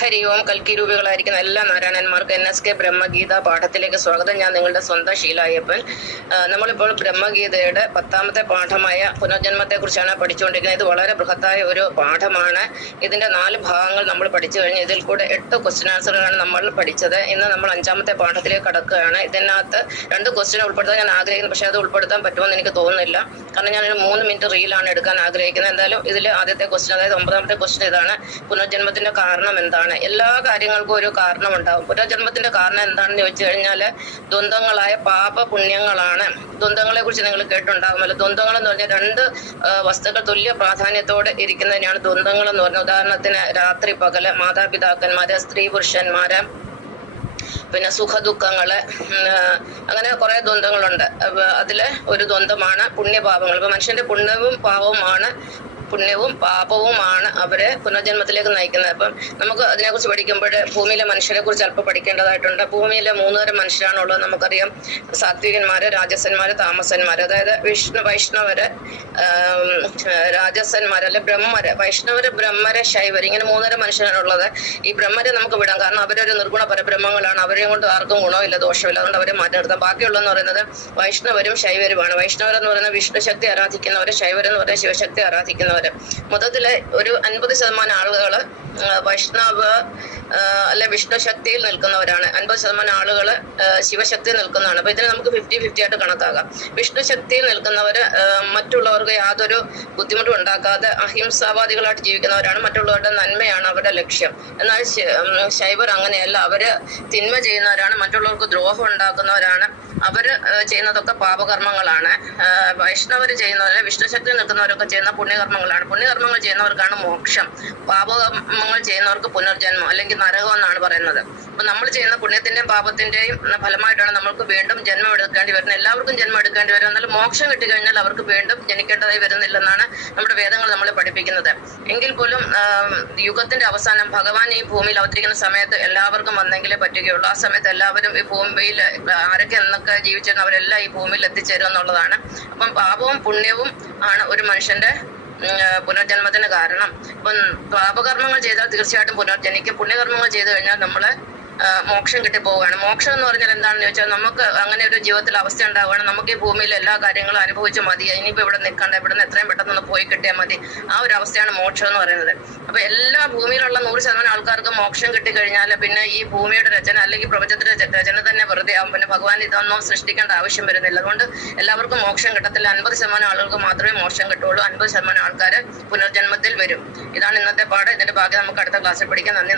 ഹരി ഓം. കൽക്കി രൂപികളായിരിക്കുന്ന എല്ലാ നാരായണന്മാർക്ക് NSK ബ്രഹ്മഗീത പാഠത്തിലേക്ക് സ്വാഗതം. ഞാൻ നിങ്ങളുടെ സ്വന്തം ശീലായപ്പൻ. നമ്മളിപ്പോൾ ബ്രഹ്മഗീതയുടെ 10ാമത്തെ പാഠമായ പുനർജന്മത്തെക്കുറിച്ചാണ് പഠിച്ചുകൊണ്ടിരിക്കുന്നത്. ഇത് വളരെ ബൃഹത്തായ ഒരു പാഠമാണ്. ഇതിന്റെ 4 ഭാഗങ്ങൾ നമ്മൾ പഠിച്ചു കഴിഞ്ഞു. ഇതിൽ കൂടെ 8 ക്വസ്റ്റ്യൻ ആൻസറുകളാണ് നമ്മൾ പഠിച്ചത്. ഇന്ന് നമ്മൾ 5ാമത്തെ പാഠത്തിലേക്ക് കടക്കുകയാണ്. ഇതിനകത്ത് 2 ക്വസ്റ്റ്യൻ ഉൾപ്പെടുത്താൻ ഞാൻ ആഗ്രഹിക്കുന്നു, പക്ഷേ അത് ഉൾപ്പെടുത്താൻ പറ്റുമെന്ന് എനിക്ക് തോന്നുന്നില്ല. കാരണം ഞാനൊരു 3 മിനിറ്റ് റീലാണ് എടുക്കാൻ ആഗ്രഹിക്കുന്നത്. എന്തായാലും ഇതിൽ ആദ്യത്തെ ക്വസ്റ്റ്യൻ, അതായത് 9ാമത്തെ ക്വസ്റ്റ്യൻ ഇതാണ്: പുനർജന്മത്തിന്റെ കാരണം എന്താണ്? എല്ലാ കാര്യങ്ങൾക്കും ഒരു കാരണം ഉണ്ടാവും. പുനർജന്മത്തിന്റെ കാരണം എന്താണെന്ന് ചോദിച്ചു കഴിഞ്ഞാൽ ദ്വന്ദ്ങ്ങളായ പാപ പുണ്യങ്ങളാണ്. ദ്വന്ദ്ങ്ങളെ കുറിച്ച് നിങ്ങൾ കേട്ടുണ്ടാകുമല്ലോ. ദ്വന്ദ്ങ്ങൾ എന്ന് പറഞ്ഞാൽ 2 വസ്തുക്കൾ തുല്യ പ്രാധാന്യത്തോടെ ഇരിക്കുന്നതിനാണ് ദ്വന്ദ്ങ്ങൾ എന്ന് പറഞ്ഞത്. ഉദാഹരണത്തിന് രാത്രി പകല്, മാതാപിതാക്കന്മാര്, സ്ത്രീ പുരുഷന്മാര്, പിന്നെ സുഖദുഃഖങ്ങള്, അങ്ങനെ കുറെ ദ്വന്ദ്ങ്ങളുണ്ട്. അതില് ഒരു ദ്വന്ദ്മാണ് പുണ്യപാപങ്ങൾ. ഇപ്പൊ മനുഷ്യന്റെ പുണ്യവും പാപവുമാണ് അവരെ പുനർജന്മത്തിലേക്ക് നയിക്കുന്നത്. അപ്പം നമുക്ക് അതിനെക്കുറിച്ച് പഠിക്കുമ്പോൾ ഭൂമിയിലെ മനുഷ്യരെ കുറിച്ച് അല്പം പഠിക്കേണ്ടതായിട്ടുണ്ട്. ഭൂമിയിലെ 3 തരം മനുഷ്യരാണുള്ളത്. നമുക്കറിയാം: സാത്വികന്മാര്, രാജസന്മാര്, താമസന്മാര്. അതായത് വൈഷ്ണവര്, രാജസന്മാര്, അല്ലെ ബ്രഹ്മര്. വൈഷ്ണവര്, ബ്രഹ്മര്, ശൈവര്, ഇങ്ങനെ 3 തരം മനുഷ്യരാണുള്ളത്. ഈ ബ്രഹ്മരെ നമുക്ക് വിടാം, കാരണം അവരൊരു നിർഗുണ പരബ്രഹ്മങ്ങളാണ്. അവരെ കൊണ്ട് ആർക്കും ഗുണമില്ല, ദോഷമില്ല. അതുകൊണ്ട് അവരെ മാറ്റി നിർത്താം. ബാക്കിയുള്ളതെന്ന് പറയുന്നത് വൈഷ്ണവരും ശൈവരുമാണ്. വൈഷ്ണവരെന്ന് പറയുന്നത് വിഷ്ണു ശക്തി ആരാധിക്കുന്നവര്, ശൈവരെന്ന് പറയുന്നത് ശിവശക്തി ആരാധിക്കുന്നവര്. മൊത്തത്തില് ഒരു 50% ആളുകള് വൈഷ്ണവ അല്ലെ വിഷ്ണു ശക്തിയിൽ നിൽക്കുന്നവരാണ്. 50% ആളുകള് ശിവശക്തിയിൽ നിൽക്കുന്നതാണ്. അപ്പൊ ഇതിനെ നമുക്ക് 50-50 ആയിട്ട് കണക്കാക്കാം. വിഷ്ണു ശക്തിയിൽ നിൽക്കുന്നവര് മറ്റുള്ളവർക്ക് യാതൊരു ബുദ്ധിമുട്ടും ഉണ്ടാക്കാതെ അഹിംസാവാദികളായിട്ട് ജീവിക്കുന്നവരാണ്. മറ്റുള്ളവരുടെ നന്മയാണ് അവരുടെ ലക്ഷ്യം. എന്നാൽ ശൈവർ അങ്ങനെയല്ല. അവര് തിന്മ ചെയ്യുന്നവരാണ്, മറ്റുള്ളവർക്ക് ദ്രോഹം ഉണ്ടാക്കുന്നവരാണ്. അവര് ചെയ്യുന്നതൊക്കെ പാപകർമ്മങ്ങളാണ്. വൈഷ്ണവര് ചെയ്യുന്നവരെ, വിഷ്ണുശക്തിയിൽ നിൽക്കുന്നവരൊക്കെ ചെയ്യുന്ന പുണ്യകർമ്മങ്ങളാണ്. പുണ്യകർമ്മങ്ങൾ ചെയ്യുന്നവർക്കാണ് മോക്ഷം. പാപകർമ്മങ്ങൾ ചെയ്യുന്നവർക്ക് പുനർജന്മം അല്ലെങ്കിൽ നരകം എന്നാണ് പറയുന്നത്. അപ്പൊ നമ്മൾ ചെയ്യുന്ന പുണ്യത്തിന്റെയും പാപത്തിന്റെയും ഫലമായിട്ടാണ് നമ്മൾക്ക് വീണ്ടും ജന്മം എടുക്കേണ്ടി വരുന്നത്. എല്ലാവർക്കും ജന്മം എടുക്കേണ്ടി വരും. എന്നാൽ മോക്ഷം കിട്ടിക്കഴിഞ്ഞാൽ അവർക്ക് വീണ്ടും ജനിക്കേണ്ടതായി വരുന്നില്ലെന്നാണ് നമ്മുടെ വേദങ്ങൾ നമ്മളെ പഠിപ്പിക്കുന്നത്. എങ്കിൽ പോലും യുഗത്തിന്റെ അവസാനം ഭഗവാൻ ഈ ഭൂമിയിൽ അവതരിക്കുന്ന സമയത്ത് എല്ലാവർക്കും വന്നെങ്കിലേ പറ്റുകയുള്ളൂ. ആ സമയത്ത് എല്ലാവരും ഈ ഭൂമിയിൽ ആരൊക്കെ എന്നൊക്കെ ജീവിച്ചിരുന്ന അവരെല്ലാം ഈ ഭൂമിയിൽ എത്തിച്ചേരും എന്നുള്ളതാണ്. അപ്പം പാപവും പുണ്യവും ആണ് ഒരു മനുഷ്യന്റെ പുനർജന്മത്തിന് കാരണം. ഇപ്പം പാപകർമ്മങ്ങൾ ചെയ്താൽ തീർച്ചയായിട്ടും പുനർജനിക്കും. പുണ്യകർമ്മങ്ങൾ ചെയ്തു കഴിഞ്ഞാൽ നമ്മള് മോക്ഷം കിട്ടിപ്പോവുകയാണ്. മോക്ഷം എന്ന് പറഞ്ഞാൽ എന്താണെന്ന് ചോദിച്ചാൽ, നമുക്ക് അങ്ങനെ ഒരു ജീവിതത്തിൽ അവസ്ഥ ഉണ്ടാവുകയാണ്. നമുക്ക് ഈ ഭൂമിയിൽ എല്ലാ കാര്യങ്ങളും അനുഭവിച്ച് മതി, ഇനിയിപ്പോൾ ഇവിടെ നിൽക്കണ്ട, ഇവിടുന്ന് എത്രയും പെട്ടെന്ന് പോയി കിട്ടിയാൽ മതി. ആ ഒരു അവസ്ഥയാണ് മോക്ഷം എന്ന് പറയുന്നത്. അപ്പൊ എല്ലാ ഭൂമിയിലുള്ള 100% ആൾക്കാർക്ക് മോക്ഷം കിട്ടിക്കഴിഞ്ഞാൽ പിന്നെ ഈ ഭൂമിയുടെ രചന അല്ലെങ്കിൽ പ്രപഞ്ചത്തിന്റെ രചന തന്നെ വെറുതെ ആവും. പിന്നെ ഭഗവാൻ ഇതൊന്നും സൃഷ്ടിക്കേണ്ട ആവശ്യം വരുന്നില്ല. അതുകൊണ്ട് എല്ലാവർക്കും മോക്ഷം കിട്ടത്തില്ല. 50% ആളുകൾക്ക് മാത്രമേ മോക്ഷം കിട്ടുള്ളൂ. 50% ആൾക്കാര് പുനർജന്മത്തിൽ വരും. ഇതാണ് ഇന്നത്തെ പാഠം. ഇതിന്റെ ബാക്കി നമുക്ക് അടുത്ത ക്ലാസ്സിൽ പഠിക്കാം. നന്ദി.